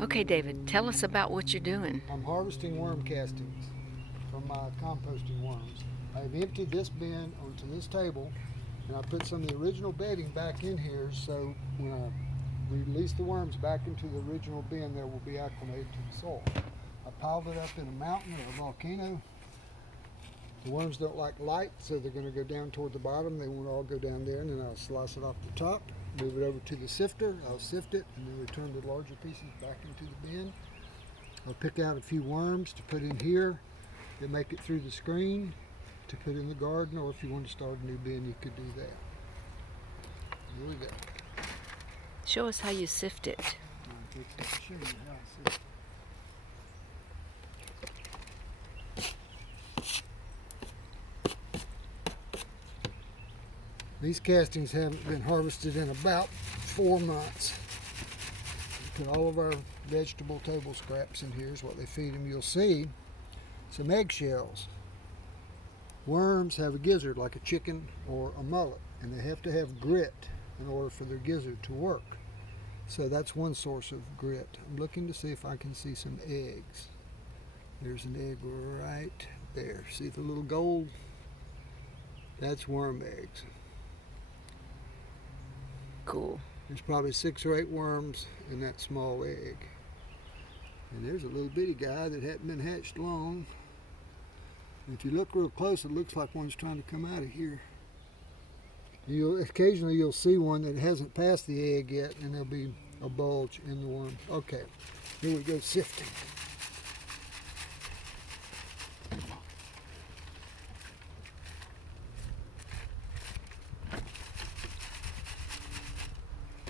Okay, David, tell us about what you're doing. I'm harvesting worm castings from my composting worms. I've emptied this bin onto this table, and I put some of the original bedding back in here, so when I release the worms back into the original bin, they will be acclimated to the soil. I piled it up in a mountain or a volcano. The worms don't like light, so they're going to go down toward the bottom. They won't all go down there, and then I'll slice it off the top, move it over to the sifter. I'll sift it, and then return the larger pieces back into the bin. I'll pick out a few worms to put in here that make it through the screen to put in the garden, or if you want to start a new bin, you could do that. Here we go. Show us how you sift it. I'll show you how I sift it. These castings haven't been harvested in about 4 months. We put all of our vegetable table scraps in here is what they feed them. You'll see some eggshells. Worms have a gizzard like a chicken or a mullet, and they have to have grit in order for their gizzard to work. So that's one source of grit. I'm looking to see if I can see some eggs. There's an egg right there. See the little gold? That's worm eggs. Cool. There's probably 6 or 8 worms in that small egg. And there's a little bitty guy that hadn't been hatched long. If you look real close, it looks like one's trying to come out of here. Occasionally you'll see one that hasn't passed the egg yet, and there'll be a bulge in the worm. Okay, here we go sifting.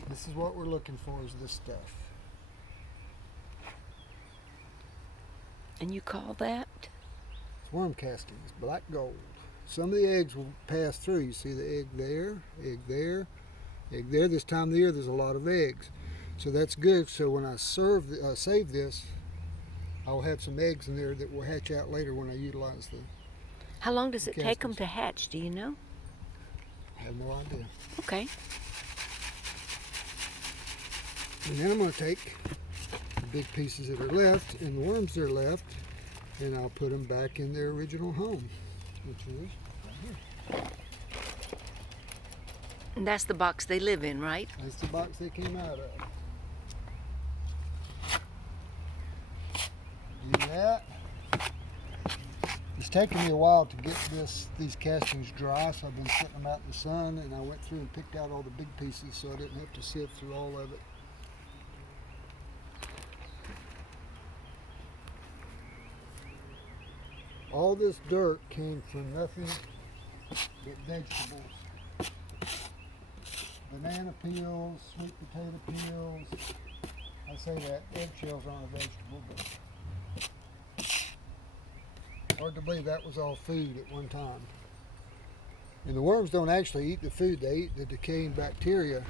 This is what we're looking for, is this stuff. And you call that? It's worm castings, black gold. Some of the eggs will pass through. You see the egg there, egg there, egg there. This time of the year there's a lot of eggs. So that's good. So when I save this, I'll have some eggs in there that will hatch out later when I utilize the How long does it castings. take them to hatch? Do you know? I have no idea. Okay. And then I'm going to take the big pieces that are left and the worms that are left, and I'll put them back in their original home, which is right here. And that's the box they live in, right? That's the box they came out of. Do that. It's taken me a while to get these castings dry, so I've been setting them out in the sun, and I went through and picked out all the big pieces so I didn't have to sift through all of it. All this dirt came from nothing but vegetables. Banana peels, sweet potato peels. I say that eggshells aren't a vegetable, but hard to believe that was all food at one time. And the worms don't actually eat the food, they eat the decaying bacteria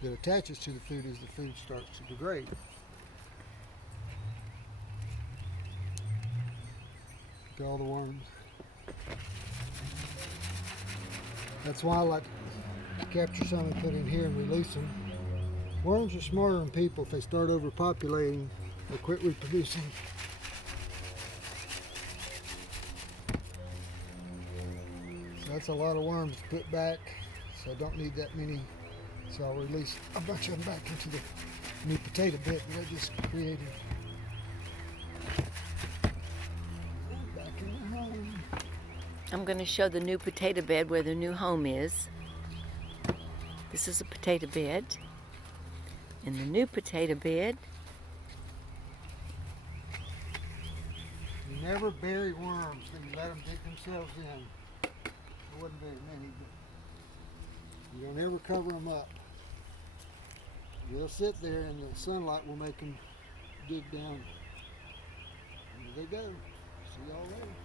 that attaches to the food as the food starts to degrade. Look at all the worms. That's why I like to capture some and put in here and release them. Worms are smarter than people. If they start overpopulating, they quit reproducing. So that's a lot of worms to put back, so I don't need that many. So I'll release a bunch of them back into the new potato bed that I just created. I'm going to show the new potato bed where the new home is. This is a potato bed. In the new potato bed, you never bury worms, then you let them dig themselves in. There wasn't very many, but you don't ever cover them up. They'll sit there and the sunlight will make them dig down. There they go. See y'all later.